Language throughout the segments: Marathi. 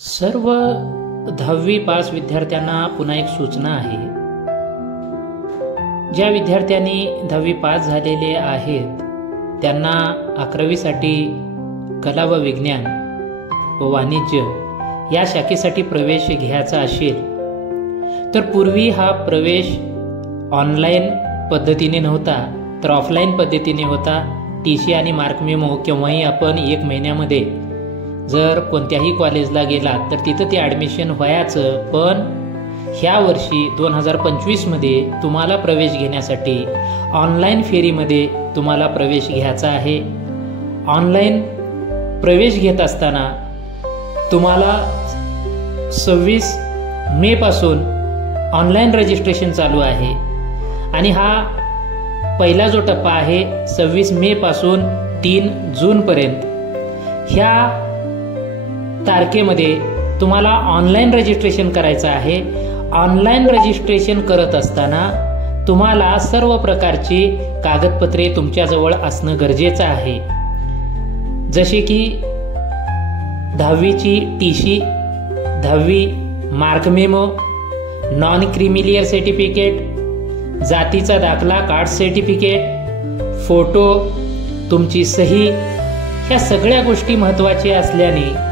सर्व 10वी पास विद्यार्थ्यांना पुन्हा एक सूचना आहे। ज्या विद्यार्थ्यांनी 10वी पास झालेले आहेत त्यांना 11वी साठी कला व विज्ञान व वाणिज्य या शाखेसाठी प्रवेश घ्यायचा असेल तर पूर्वी हा प्रवेश ऑनलाईन पद्धतीने नव्हता तर ऑफलाईन पद्धतीने होता। TC आणि मार्क मेमो केव्हाही आपण 1 महिन्यामध्ये जर कोणत्याही कॉलेजला गेला तर तिथं ते ॲडमिशन व्हायचं। पण ह्या वर्षी 2025 मध्ये तुम्हाला प्रवेश घेण्यासाठी ऑनलाईन फेरीमध्ये तुम्हाला प्रवेश घ्यायचा आहे। ऑनलाईन प्रवेश घेत असताना तुम्हाला 26 मे पासून ऑनलाईन रजिस्ट्रेशन चालू आहे आणि हा पहिला जो टप्पा आहे 26 मे पासून 3 जून पर्यंत ह्या तारखेमध्ये तुम्हाला ऑनलाईन रजिस्ट्रेशन करायचं आहे। ऑनलाईन रजिस्ट्रेशन करत असताना तुम्हाला सर्व प्रकारची कागदपत्रे तुमच्याजवळ असणं गरजेचं आहे, जसे की 10वीची TC, 10वी mark memo, non creamy layer certificate, जातीचा दाखला कास्ट सर्टिफिकेट, फोटो, तुमची सही, ह्या सगळ्या गोष्टी महत्त्वाच्या असल्याने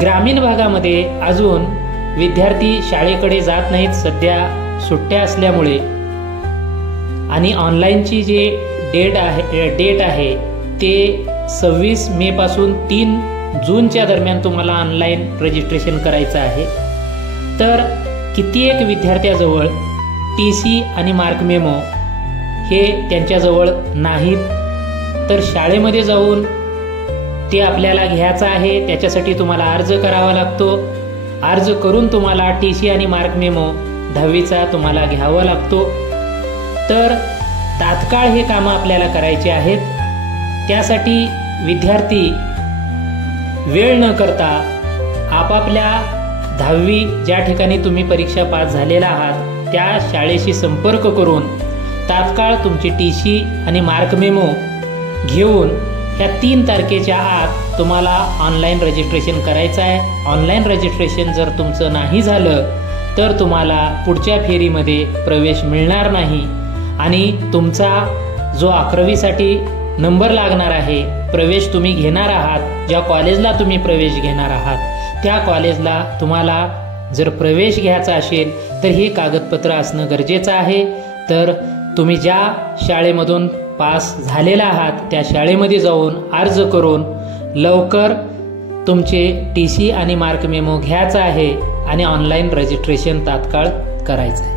ग्रामीण भागामध्ये अजून विद्यार्थी शाळेकडे जात नाहीत, सध्या सुट्ट्या असल्यामुळे। आणि ऑनलाईनची जे डेट आहे ते 26 मे पासून 3 जूनच्या दरम्यान तुम्हाला ऑनलाईन रजिस्ट्रेशन करायचं आहे। तर कित्येक विद्यार्थ्याजवळ TC आणि मार्क मेमो हे त्यांच्याजवळ नाहीत, तर शाळेमध्ये जाऊन ते आपल्याला घ्यायचं आहे। त्याच्यासाठी तुम्हाला अर्ज करावा लागतो। अर्ज करून तुम्हाला TC आणि मार्क मेमो 10वीचा तुम्हाला घ्यावा लागतो। तर तात्काळ हे कामं आपल्याला करायचे आहेत। त्यासाठी विद्यार्थी वेळ न करता आपापल्या 10वी ज्या ठिकाणी तुम्ही परीक्षा पास झालेला आहात त्या शाळेशी संपर्क करून तात्काळ तुमची TC आणि मार्क मेमो घेऊन ह्या 3 तारखेच्या आत तुम्हाला ऑनलाईन रजिस्ट्रेशन करायचं आहे। ऑनलाईन रजिस्ट्रेशन जर तुमचं नाही झालं तर तुम्हाला पुढच्या फेरीमध्ये प्रवेश मिळणार नाही आणि तुमचा जो 11वी साठी नंबर लागणार आहे, प्रवेश तुम्ही घेणार आहात, ज्या कॉलेजला तुम्ही प्रवेश घेणार आहात त्या कॉलेजला तुम्हाला जर प्रवेश घ्यायचा असेल तर हे कागदपत्र असणं गरजेचं आहे। तर तुम्ही ज्या शाळेमधून पास झालेला आहात त्या शाळेमध्ये जाऊन अर्ज करून लवकर तुमचे TC आणि मार्क मेमो घ्यायचा आहे आणि ऑनलाईन रजिस्ट्रेशन तात्काळ करायचं आहे।